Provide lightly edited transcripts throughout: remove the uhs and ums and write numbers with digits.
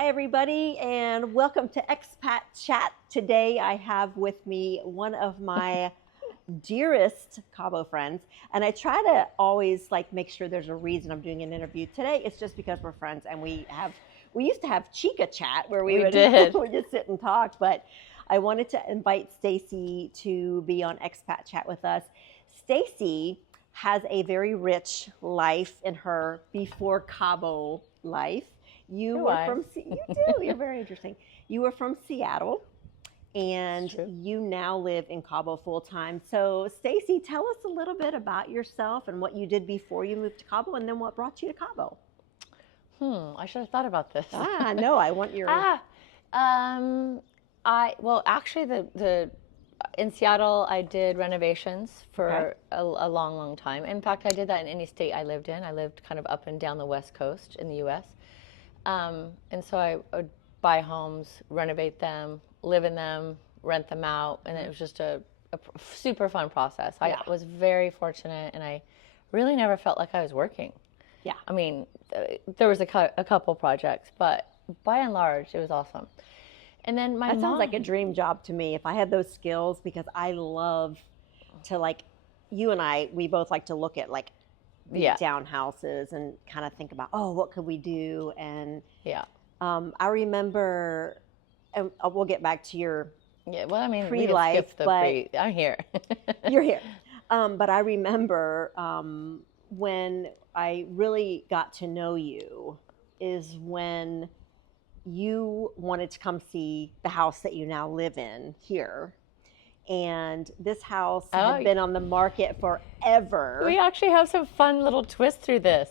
Hi, everybody, and welcome to Expat Chat. Today, I have with me one of my dearest Cabo friends, and I try to always make sure there's a reason I'm doing an interview. Today, it's just because we're friends, and we used to have Chica Chat where we would just sit and talk. But I wanted to invite Stacy to be on Expat Chat with us. Stacy has a very rich life in her before Cabo life. You do. You're very interesting. You were from Seattle, and you now live in Cabo full time. So, Stacy, tell us a little bit about yourself and what you did before you moved to Cabo, and then what brought you to Cabo. I should have thought about this. No, I want your. Actually, in Seattle, I did renovations for a long time. In fact, I did that in any state I lived in. I lived kind of up and down the West Coast in the U.S. And so I would buy homes, renovate them, live in them, rent them out, and it was just a super fun process. I was very fortunate, and I really never felt like I was working. Yeah. I mean, there was a couple projects, but by and large, it was awesome. And then my mom... sounds like a dream job to me if I had those skills, because I love to, you and I, we both like to look at down houses and kind of think about, what could we do? And I remember, and we'll get back to your pre-life, I'm here. You're here. But I remember when I really got to know you is when you wanted to come see the house that you now live in here. And this house had been on the market forever. We actually have some fun little twists through this,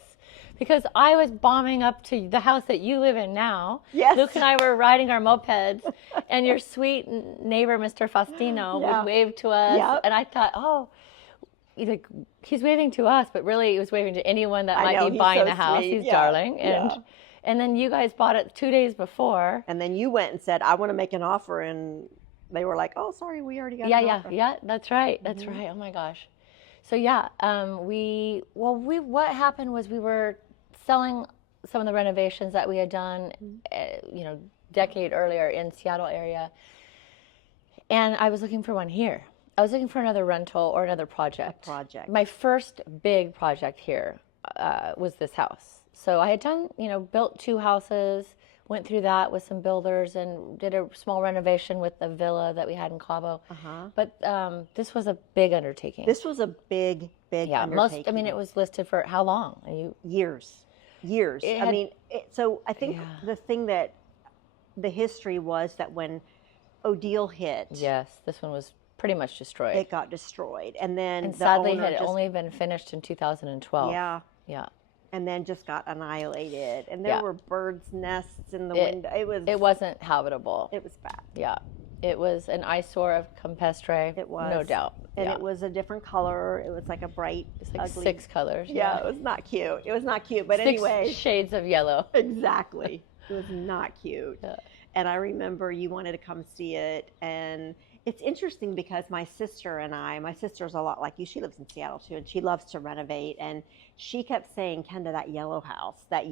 because I was bombing up to the house that you live in now. Yes. Luke and I were riding our mopeds, and your sweet neighbor, Mr. Faustino, would wave to us. Yep. And I thought, he's waving to us, but really he was waving to anyone that might be buying the house. Sweet. He's darling. And then you guys bought it 2 days before. And then you went and said, I want to make an offer, and they were like, oh, sorry, we already got an offer. Yeah, that's right. That's right. Oh my gosh. So what happened was we were selling some of the renovations that we had done, decade earlier in Seattle area. And I was looking for one here. I was looking for another rental or another project. My first big project here was this house. So I had done, built 2 houses, went through that with some builders and did a small renovation with the villa that we had in Cabo. But this was a big undertaking. This was a big undertaking. It was listed for how long? Years. So I think the thing that the history was that when Odile hit. Yes, this one was pretty much destroyed. It got destroyed. And then sadly it had only been finished in 2012. Yeah. And then just got annihilated. And there were birds' nests in the window. It wasn't habitable. It was bad. Yeah. It was an eyesore of campestre. It was. No doubt. And it was a different color. It was like a bright, ugly. 6 colors. Yeah, it was not cute. But 6 anyway. shades of yellow. Exactly. It was not cute. Yeah. And I remember you wanted to come see it. And it's interesting because my sister's a lot like you. She lives in Seattle too, and she loves to renovate. And she kept saying, Kenda, that yellow house. Really?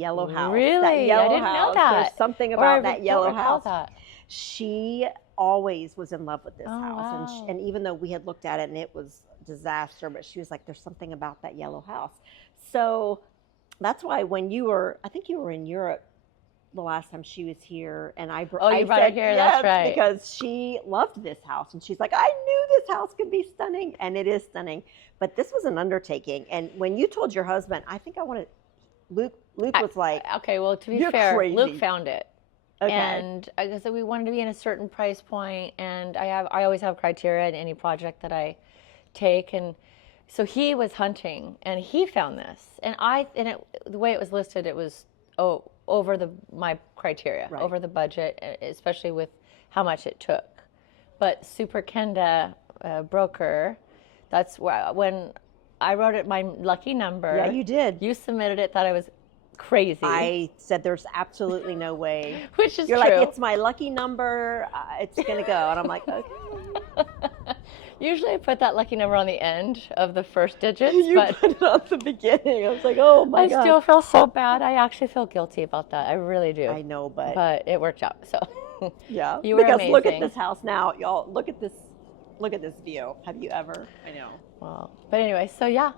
That yellow I didn't know that. There's something about that yellow house. That. She always was in love with this house. Wow. And even though we had looked at it and it was disaster, but she was like, there's something about that yellow house. So that's why when I think you were in Europe the last time she was here, and I brought her here. That's right, because she loved this house, and she's like, I knew this house could be stunning, and it is stunning. But this was an undertaking. And when you told your husband, I think I wanted, Luke was like, okay, well, to be fair, crazy. Luke found it. Okay. And like I said, we wanted to be in a certain price point, and I always have criteria in any project that I take, and so he was hunting, and he found this, and the way it was listed, it was over my criteria, over the budget, especially with how much it took. But Super Kenda broker, that's when I wrote it my lucky number. Yeah, you did. You submitted it, thought I was crazy. I said there's absolutely no way. Which is You're true. Like, it's my lucky number. It's going to go. And I'm like, okay. Usually I put that lucky number on the end of the first digits, You but put it on the beginning. I was like, oh my I God. still feel so bad. I actually feel guilty about that. I really do. I know, but it worked out. So yeah. you were because amazing. look at this house now, y'all. Look at this view. Have you ever? I know. Well, but anyway, so yeah,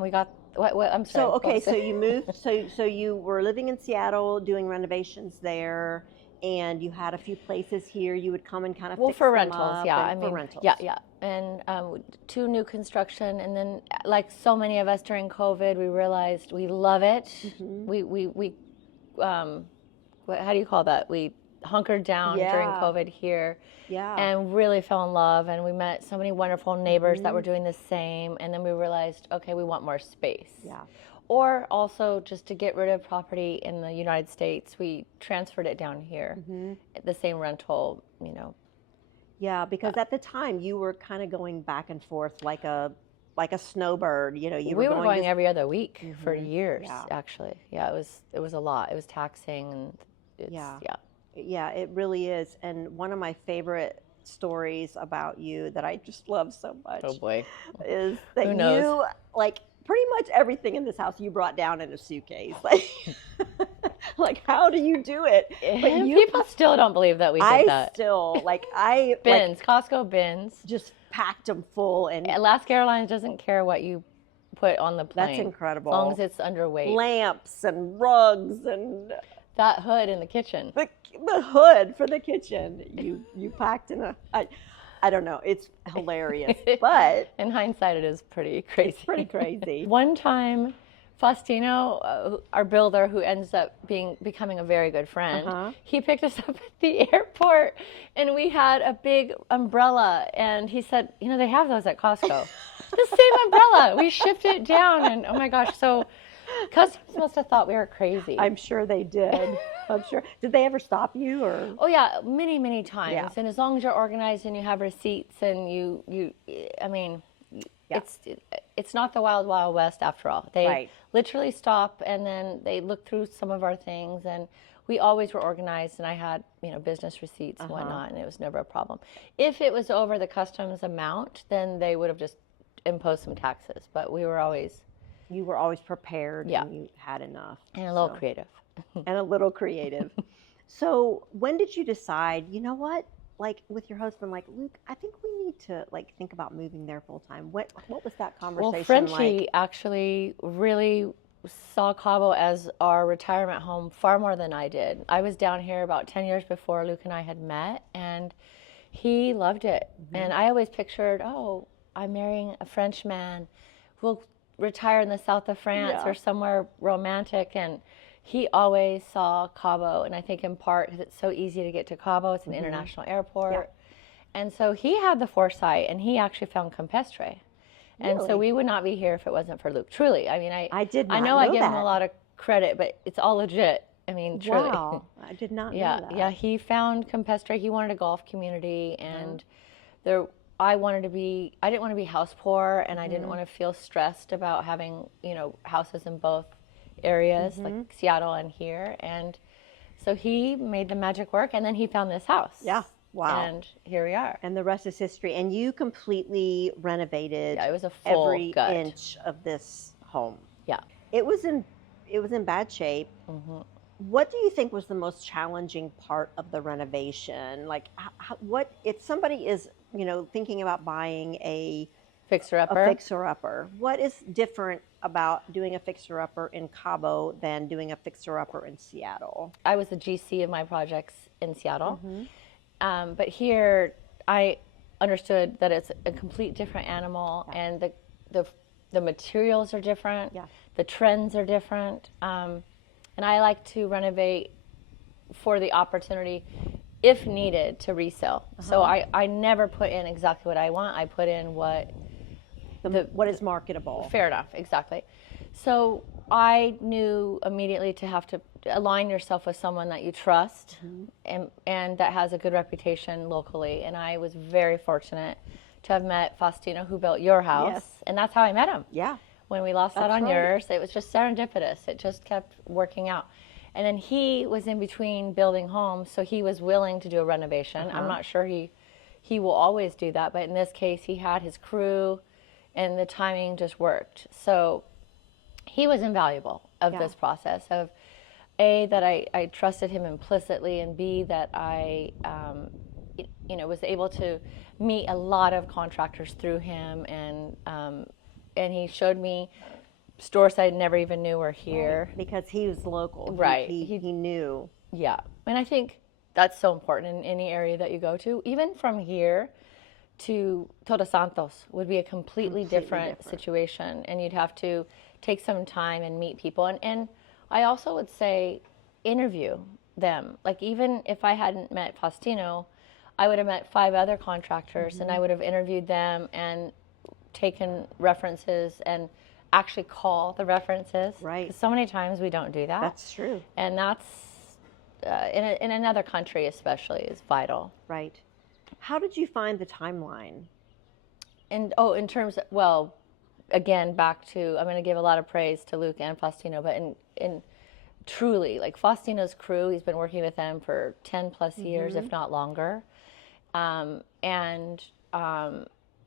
we got what I'm sorry. So what okay, was so it? you moved. So you were living in Seattle, doing renovations there, and you had a few places here. You would come and kind of Well, fix for them rentals, up, yeah. and I for mean, rentals. yeah. And 2 new construction, and then like so many of us during COVID, we realized we love it. Mhm. We how do you call that? We hunkered down during Yeah. COVID here. Yeah. And really fell in love, and we met so many wonderful neighbors that were doing the same, and then we realized, okay, we want more space. Yeah. Or also just to get rid of property in the United States, we transferred it down here, the same rental, Yeah, because at the time you were kind of going back and forth like a snowbird. You know, you we were were going to, every other week for years, Yeah. actually. Yeah, it was a lot. It was taxing, and Yeah. Yeah, it really is. And one of my favorite stories about you that I just love so much Oh boy. is that Who knows? you, like, pretty much everything in this house you brought down in a suitcase. Like how do you do it? But People still don't believe that we did that. Bins, Costco bins. Just packed them full. And Alaska Airlines doesn't care what you put on the plane. that's incredible. As long as it's underweight. Lamps and rugs and that hood in the kitchen. the hood for the kitchen you packed in I don't know, it's hilarious, but in hindsight it is pretty crazy. It's pretty crazy. One time Faustino, our builder, who ends up becoming a very good friend, he picked us up at the airport, and we had a big umbrella, and he said, they have those at Costco. The same umbrella. We shipped it down, and oh my gosh, so customers must have thought we were crazy. I'm sure they did. I'm sure. Did they ever stop you or? Oh yeah, many times. Yeah. And as long as you're organized and you have receipts and it's not the wild west after all. They literally stop, and then they look through some of our things, and we always were organized, and I had business receipts and whatnot, and it was never a problem. If it was over the customs amount, then they would have just imposed some taxes, but we were always. You were always prepared, and you had enough. And a little creative. And a little creative. So when did you decide, you know what, like with your husband, like, Luke, I think we need to think about moving there full time. What was that conversation like? Well, Frenchie actually really saw Cabo as our retirement home far more than I did. I was down here about 10 years before Luke and I had met, and he loved it. And I always pictured, I'm marrying a French man. We'll retire in the south of France or somewhere romantic, and he always saw Cabo, and I think in part because it's so easy to get to Cabo. It's an international airport, and so he had the foresight, and he actually found Campestre, and so we would not be here if it wasn't for Luke. Truly, I mean, I know I give him a lot of credit, but it's all legit. I mean, truly. Wow, I did not know that. Yeah, he found Campestre. He wanted a golf community, and I didn't want to be house poor, and I didn't want to feel stressed about having, houses in both areas, like Seattle and here. And so he made the magic work, and then he found this house. Yeah. Wow. And here we are. And the rest is history. And you completely renovated it was a full every gut. inch of this home. Yeah. It was in bad shape. What do you think was the most challenging part of the renovation? Like, what if somebody is, thinking about buying a fixer-upper? What is different about doing a fixer-upper in Cabo than doing a fixer-upper in Seattle? I was the GC of my projects in Seattle, but here I understood that it's a complete different animal, and the materials are different. The trends are different. And I like to renovate for the opportunity, if needed, to resell. So I never put in exactly what I want. I put in what is marketable. Fair enough, exactly. So I knew immediately to have to align yourself with someone that you trust and that has a good reputation locally. And I was very fortunate to have met Faustino, who built your house. Yes. And that's how I met him. Yeah. When we lost out on yours, it was just serendipitous. It just kept working out. And then he was in between building homes, so he was willing to do a renovation. I'm not sure he he will always do that. But in this case, he had his crew, and the timing just worked. So he was invaluable of this process of A, that I trusted him implicitly, and B, that I was able to meet a lot of contractors through him, and he showed me stores I never even knew were here. Right, because he was local. Right. He knew. Yeah. And I think that's so important in any area that you go to. Even from here to Todos Santos would be a completely different situation, and you'd have to take some time and meet people. And I also would say interview them. Like, even if I hadn't met Faustino, I would have met 5 other contractors, and I would have interviewed them and taken references and actually call the references. Right. 'Cause so many times we don't do that. That's true. And that's, in another country especially, is vital. Right. How did you find the timeline? And in terms of, well, again, back to, I'm going to give a lot of praise to Luke and Faustino, but in truly, like, Faustino's crew, he's been working with them for 10 plus years, if not longer.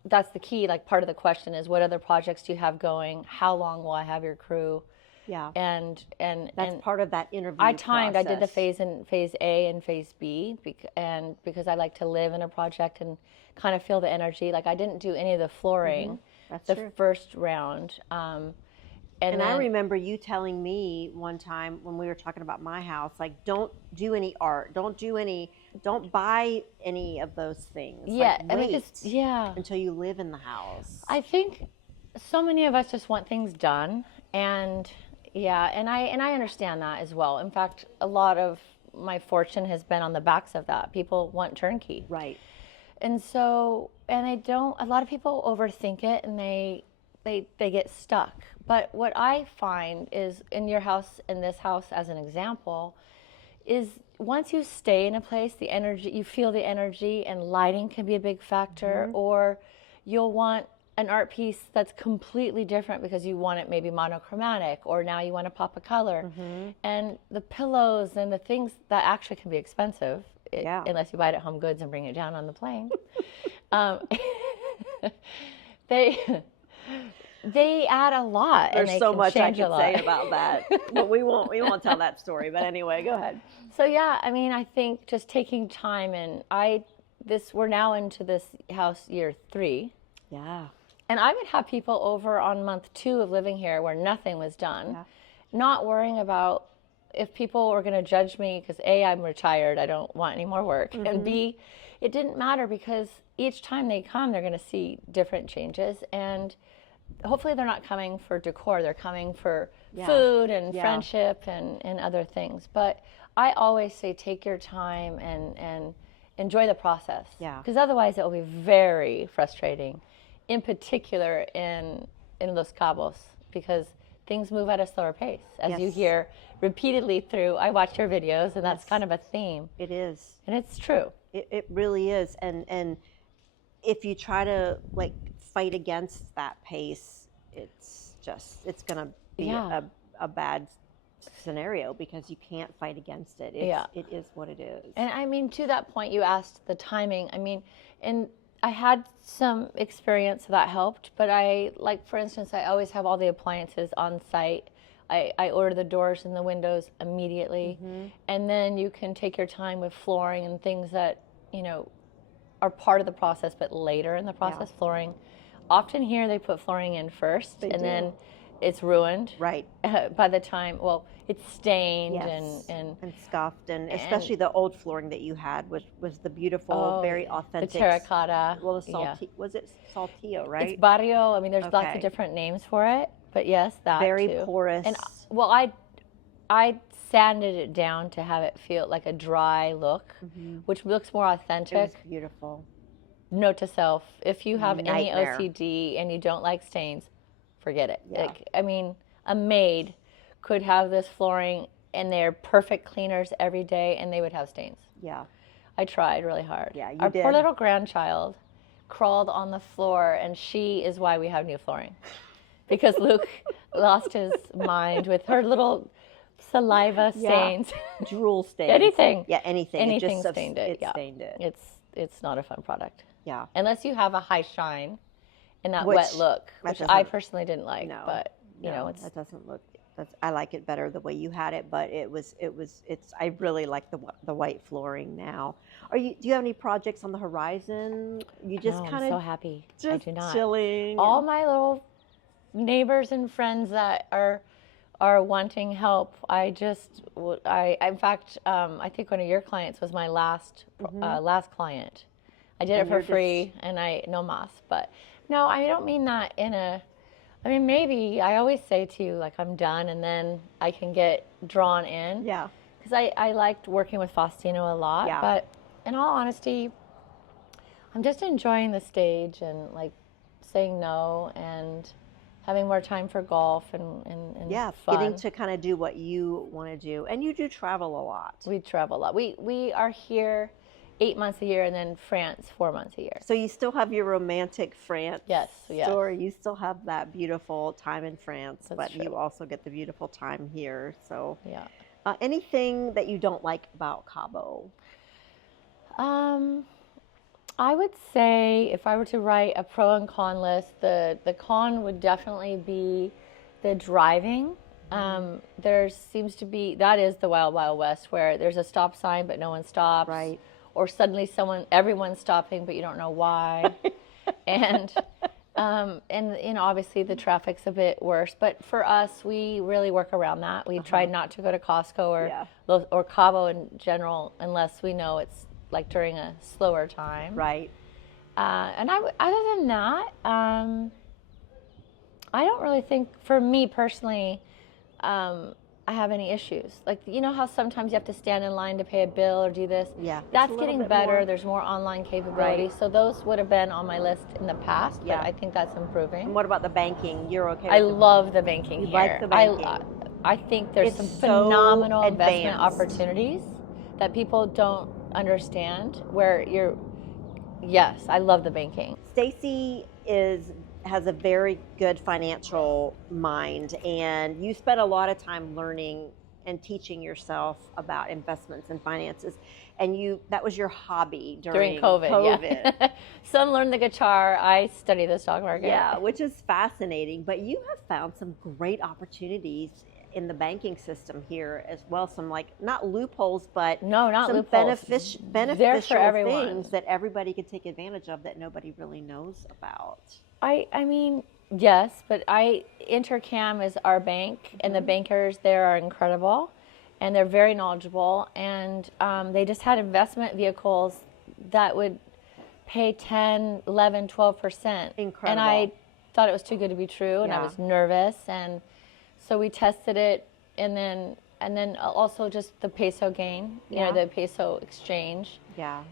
That's the key. Like, part of the question is, what other projects do you have going? How long will I have your crew? Yeah. And that's part of that interview I timed. process. I did the phase A and phase B, because I like to live in a project and kind of feel the energy. Like, I didn't do any of the flooring That's the true. first round. And I remember you telling me one time when we were talking about my house, like, don't do any art, don't buy any of those things. Yeah, like, I mean, wait until you live in the house. I think so many of us just want things done, and I understand that as well. In fact, a lot of my fortune has been on the backs of that. People want turnkey. Right. And so, they don't, a lot of people overthink it, and they get stuck. But what I find is, in your house, in this house as an example, is once you stay in a place, the energy, you feel the energy, and lighting can be a big factor, or you'll want an art piece that's completely different because you want it maybe monochromatic, or now you want to pop a color. And the pillows and the things that actually can be expensive, unless you buy it at Home Goods and bring it down on the plane. They add a lot. There's and they so can much I change a could lot. say about that, but we won't tell that story. But anyway, go ahead. So yeah, I mean, I think just taking time, and we're now into this house year 3. Yeah. And I would have people over on month 2 of living here where nothing was done, not worrying about if people were going to judge me because A, I'm retired, I don't want any more work, and B, it didn't matter because each time they come, they're going to see different changes, and hopefully they're not coming for decor, they're coming for food and friendship and other things. But I always say, take your time and enjoy the process. Yeah. Because otherwise it will be very frustrating, in particular in Los Cabos, because things move at a slower pace, as you hear repeatedly through, I watch your videos, and that's kind of a theme. It is. And it's true. It really is. And if you try to, like, fight against that pace, it's going to be a bad scenario because you can't fight against it. It is what it is. And I mean, to that point, you asked the timing. I mean, and I had some experience that helped, but for instance, I always have all the appliances on site. I order the doors and the windows immediately. And then you can take your time with flooring and things that, are part of the process, but later in the process, flooring. Often here they put flooring in first, then it's ruined. Right. By the time, it's stained and scuffed, and especially the old flooring that you had was the beautiful, very authentic. The terracotta. Well, was it Saltillo, right? It's barrio. I mean, there's lots of different names for it, but yes, that very too. Porous. And I sanded it down to have it feel like a dry look, which looks more authentic. It was beautiful. Note to self: if you have Nightmare. any OCD and you don't like stains, forget it. Yeah. I mean, a maid could have this flooring and they're perfect cleaners every day, and they would have stains. Yeah. I tried really hard. Yeah, you Our did. poor little grandchild crawled on the floor, and she is why we have new flooring. Because Luke lost his mind with her little saliva stains. Drool stains. Anything. Yeah, anything. Anything it just stained it. It stained it. It's it's not a fun product. Yeah. Unless you have a high shine and that Which- wet look, that which I doesn't- personally didn't like. No, But you know, No, it's that doesn't look. I like it better the way you had it, but it's. I really like the white flooring now. Do you have any projects on the horizon? You just no, kind I'm so of happy. I just do not. chilling. All my little neighbors and friends that are wanting help. In fact, I think one of your clients was my last client. I did And it for you're free, and no mas. But no, I don't mean that in a. I mean, maybe I always say to you, like, I'm done, and then I can get drawn in. Yeah. Because I liked working with Faustino a lot. Yeah. But in all honesty, I'm just enjoying the stage and like saying no and having more time for golf and Yeah, fun. getting to kind of do what you want to do, and you do travel a lot. We travel a lot. We are here 8 months a year, and then France 4 months a year. So you still have your romantic France Yes. story. You still have that beautiful time in France, That's but true. you also get the beautiful time here. So, Yeah. Anything that you don't like about Cabo? I would say if I were to write a pro and con list, the con would definitely be the driving. There seems to be, that is the wild, wild west, where there's a stop sign but no one stops. Right. Or suddenly everyone's stopping but you don't know why. and obviously the traffic's a bit worse. But for us, we really work around that. We tried not to go to Costco or Cabo in general unless we know it's like during a slower time. Right. And other than that, I don't really think, for me personally, I have any issues. Like, you know how sometimes you have to stand in line to pay a bill or do this? Yeah. That's getting better. More. There's more online capability. Right. So those would have been on my list in the past, Yeah. but I think that's improving. And what about the banking? You're okay with I love the banking You here. like the banking? I think there's It's some so phenomenal investment advanced. opportunities that people don't understand yes, I love the banking. Stacy has a very good financial mind, and you spent a lot of time learning and teaching yourself about investments and finances, and that was your hobby during COVID. Yeah. Some learn the guitar. I study the stock market. Yeah, which is fascinating. But you have found some great opportunities in the banking system here as well. Some, like, not loopholes, but not some loopholes. beneficial everyone. things that everybody can take advantage of that nobody really knows about. I mean, yes, but Intercam is our bank, and the bankers there are incredible, and they're very knowledgeable, and they just had investment vehicles that would pay 10, 11, 12%. Incredible. And I thought it was too good to be true, and I was nervous, and so we tested it, and then also just the peso gain, you know, the peso exchange. Yeah.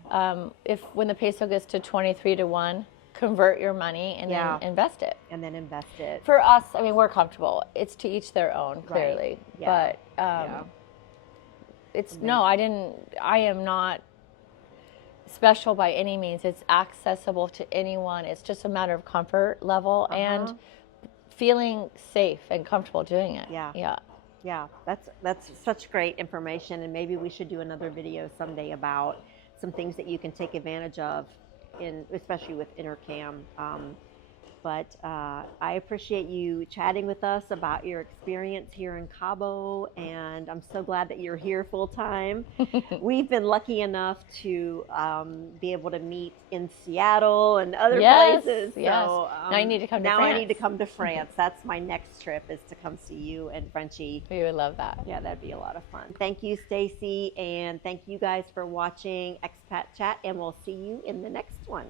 When the peso gets to 23 to 1, convert your money and then invest it. And then invest it. For us, I mean, we're comfortable. It's to each their own, clearly. Right. Yeah. But I am not special by any means. It's accessible to anyone. It's just a matter of comfort level and feeling safe and comfortable doing it. Yeah. Yeah. Yeah, that's such great information, and maybe we should do another video someday about some things that you can take advantage of, especially with Intercam. But I appreciate you chatting with us about your experience here in Cabo, and I'm so glad that you're here full time. We've been lucky enough to be able to meet in Seattle and other places. Yes. So, Now you need to come to now France. I need to come to France. That's my next trip, is to come see you and Frenchie. We would love that. Yeah, that'd be a lot of fun. Thank you, Stacy, and thank you guys for watching Expat Chat, and we'll see you in the next one.